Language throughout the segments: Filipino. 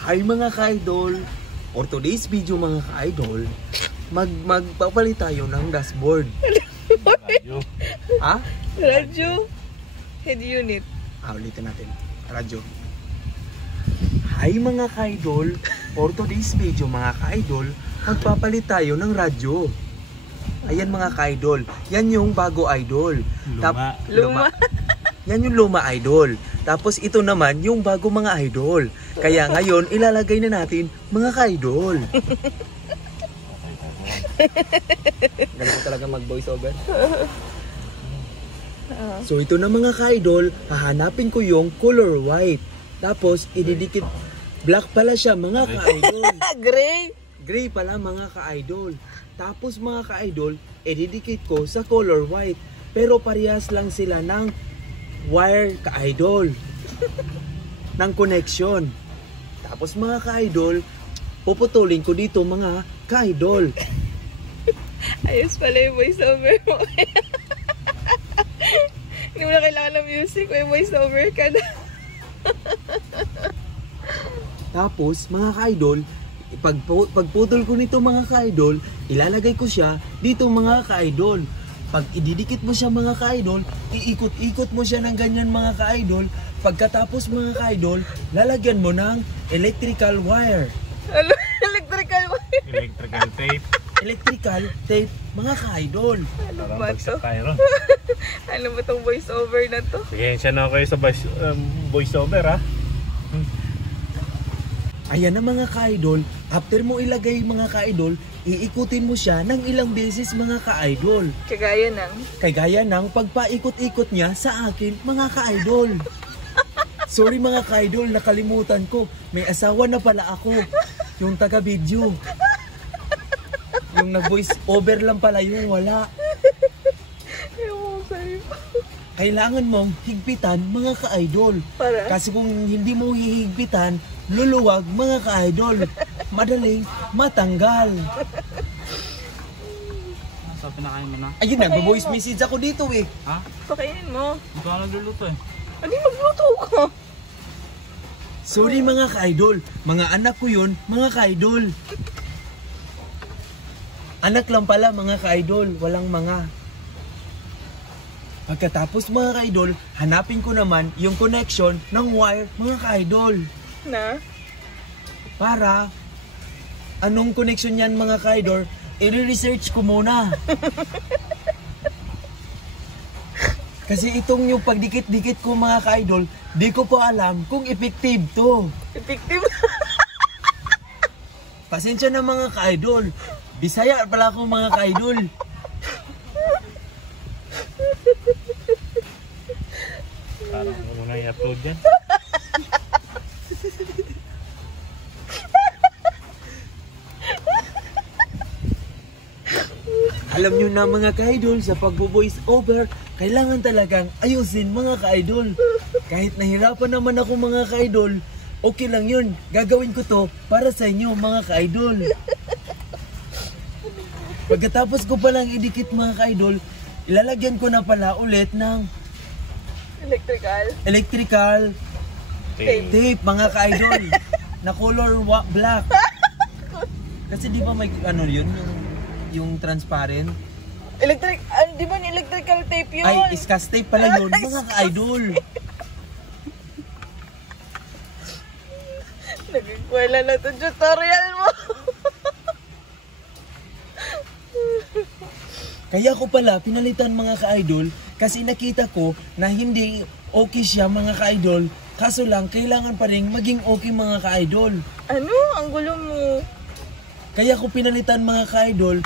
Hi mga ka-idol! For today's video mga ka-idol, magpapalit tayo ng dashboard. Radyo. Ha? Radyo. Head unit. Ulitin natin. Radyo. Hi mga ka-idol! For today's video mga ka-idol, magpapalit tayo ng radyo. Ayan mga ka-idol. Yan yung bago idol. Luma. Yan yung luma idol. Tapos ito naman yung bago mga idol. Kaya ngayon ilalagay na natin mga ka-idol. Galing ko talaga mag-voice over. So ito na mga ka-idol, hahanapin ko yung color white. Tapos ididikit, black pala siya mga ka-idol. Gray. Gray pala mga ka-idol. Tapos mga ka-idol, ididikit ko sa color white. Pero parehas lang sila ng wire ka-idol. Ng connection. Tapos mga ka-idol, puputulin ko dito mga ka-idol. Ayos pala yung voice over mo. Hindi mo na kailangan ng music. May voice over ka na. Tapos mga ka-idol, pagputol ko nito mga ka-idol, ilalagay ko siya dito mga ka-idol. Pag ididikit mo siya mga ka-idol, iikot-ikot mo siya ng ganyan mga ka-idol. Pagkatapos mga ka-idol, lalagyan mo ng electrical wire. Ano? Electrical wire. Electrical tape. Electrical tape mga ka-idol. Ano Parang ba bagsak to? tayo ron. Ano ba tong voice over na to? Sige, siya na kayo sa voice over ha. Ayan na mga ka-idol, after mo ilagay mga ka-idol, iikutin mo siya ng ilang beses mga ka-idol. Kagaya ng... Kagaya ng pagpaikot-ikot niya sa akin mga ka-idol. Sorry mga ka-idol, nakalimutan ko. May asawa na pala ako. Yung taga-video. Yung nag-voice over lang pala yung wala. Ewan ko sa'yo. Kailangan mong higpitan mga ka-idol. Para? Kasi kung hindi mo hihigpitan, luluwag mga ka-idol. Madaling matanggal. So, pinakain mo na? Ayun, nag-voice message ako dito eh. Ha? Pakainin mo. Hindi ka nagluluto eh. Ano yung magluto ko? Sorry mga ka-idol. Mga anak ko yun, mga ka-idol. Anak lang pala mga ka-idol, walang mga. Pagkatapos mga ka-idol, hanapin ko naman yung connection ng wire mga ka-idol. Na? Para, anong connection yan mga ka-idol, i-research ko muna. Kasi itong yung pagdikit-dikit ko mga ka-idol, di ko po alam kung effective to. Effective? Pasensya na mga ka-idol. Bisaya pala ako mga ka-idol. Parang mo muna i-upload yan. Alam nyo na mga ka-idol, sa pagbo-voice over, kailangan talagang ayusin mga ka-idol. Kahit nahirapan naman ako mga ka-idol, okay lang yun. Gagawin ko to para sa inyo mga ka-idol. Pagkatapos ko palang idikit mga ka-idol, ilalagyan ko na pala ulit ng electrical tape mga ka-idol na color black. Kasi di ba may ano yun, yung transparent? Di ba electrical tape yun? Ay, iskas tape pala yun mga ka-idol. Nagigwala na to tutorial mo. Kaya ko pala pinalitan mga ka-idol kasi nakita ko na hindi okay siya mga ka-idol. Kaso lang, kailangan pa rin maging okay mga ka-idol. Ano? Ang gulo mo. Kaya ko pinalitan mga ka-idol.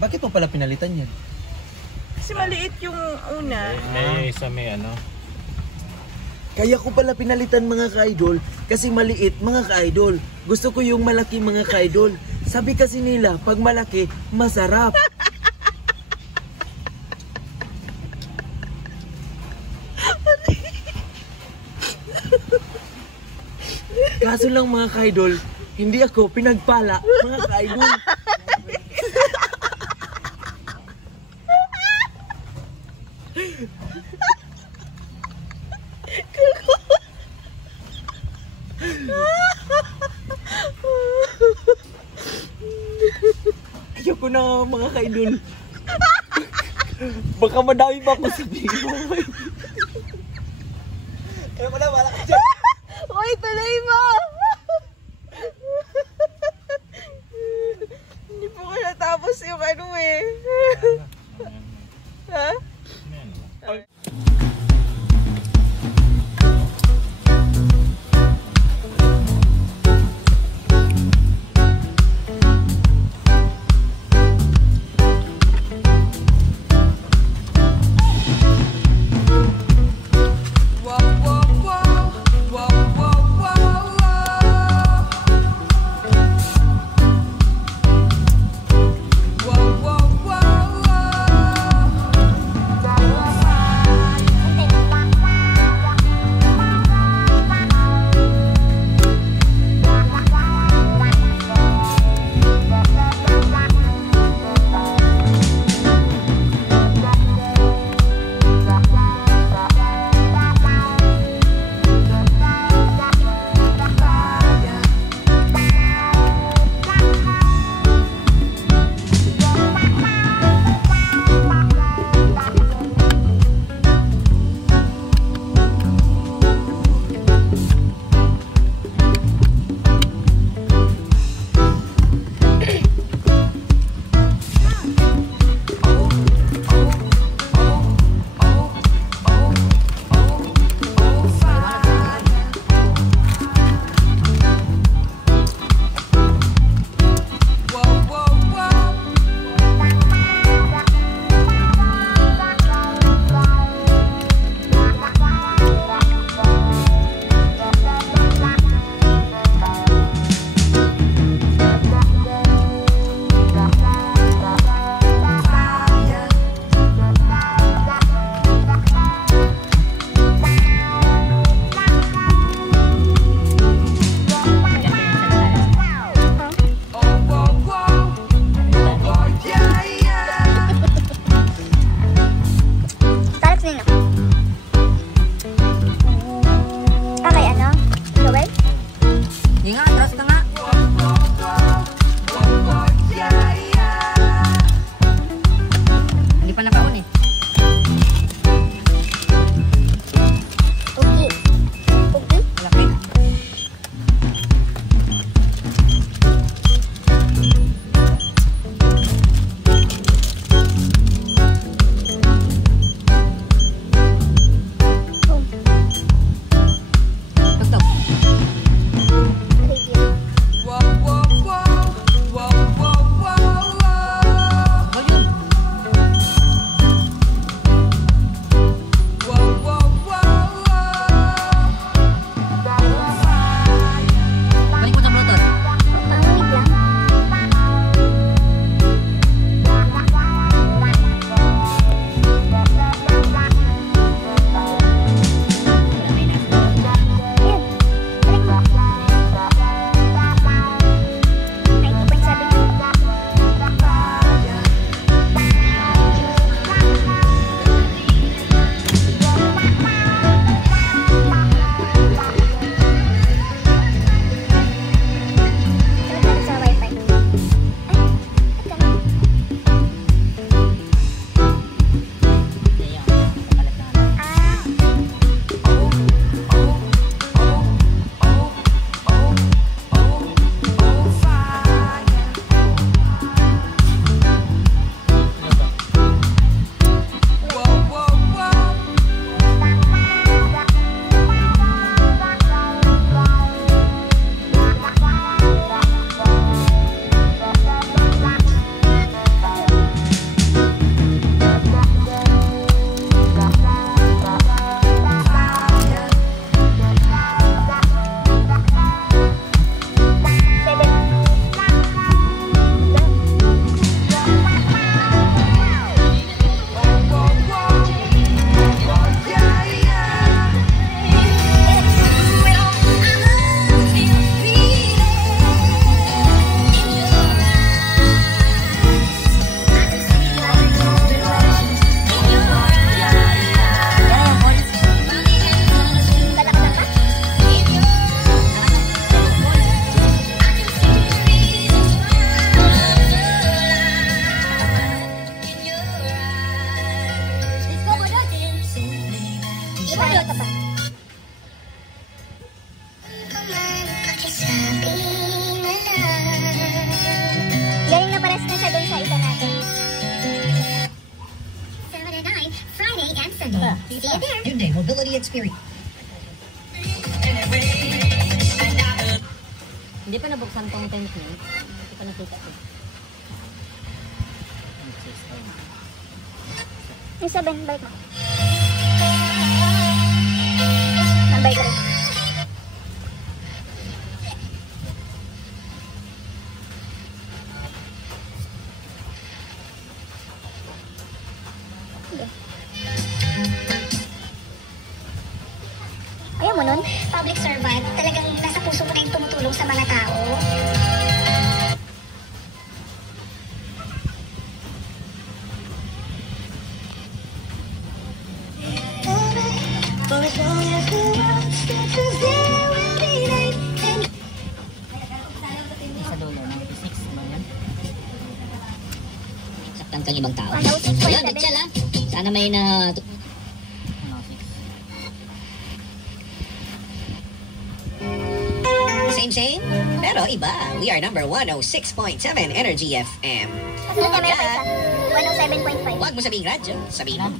Bakit mo pala pinalitan yan? Kasi maliit yung una. May isa may ano. Kaya ko pala pinalitan mga ka-idol kasi maliit mga ka-idol. Gusto ko yung malaki mga ka-idol. Sabi kasi nila, pag malaki, masarap. Kaso lang mga ka-idol, hindi ako pinagpala mga ka-idol. ko na mga ka-idol. Baka madami pa ako sabihin mo. Kaya pala, wala ka dyan. Uy, tuloy mo! Hindi po ko natapos yung ano eh. Ha? experience. Hindi pa nabuksan tong tent niya. Hindi pa nakita ko. Yung 7, bike mo. Nambay ka rin. Sige. Ayaw mo nun? Public servant, talagang nasa puso mo na yung tumutulong sa mga tao. Sa dulo, 96 ba yan? Saktan kang ibang tao. 106.7. Ayun, Mitchell ha. Sana may na... 106. Same, pero iba. We are number 106.7 Energy FM. Kasi niya meron pa isa. 107.5. Huwag mo sabihin radyo. Sabihin mo.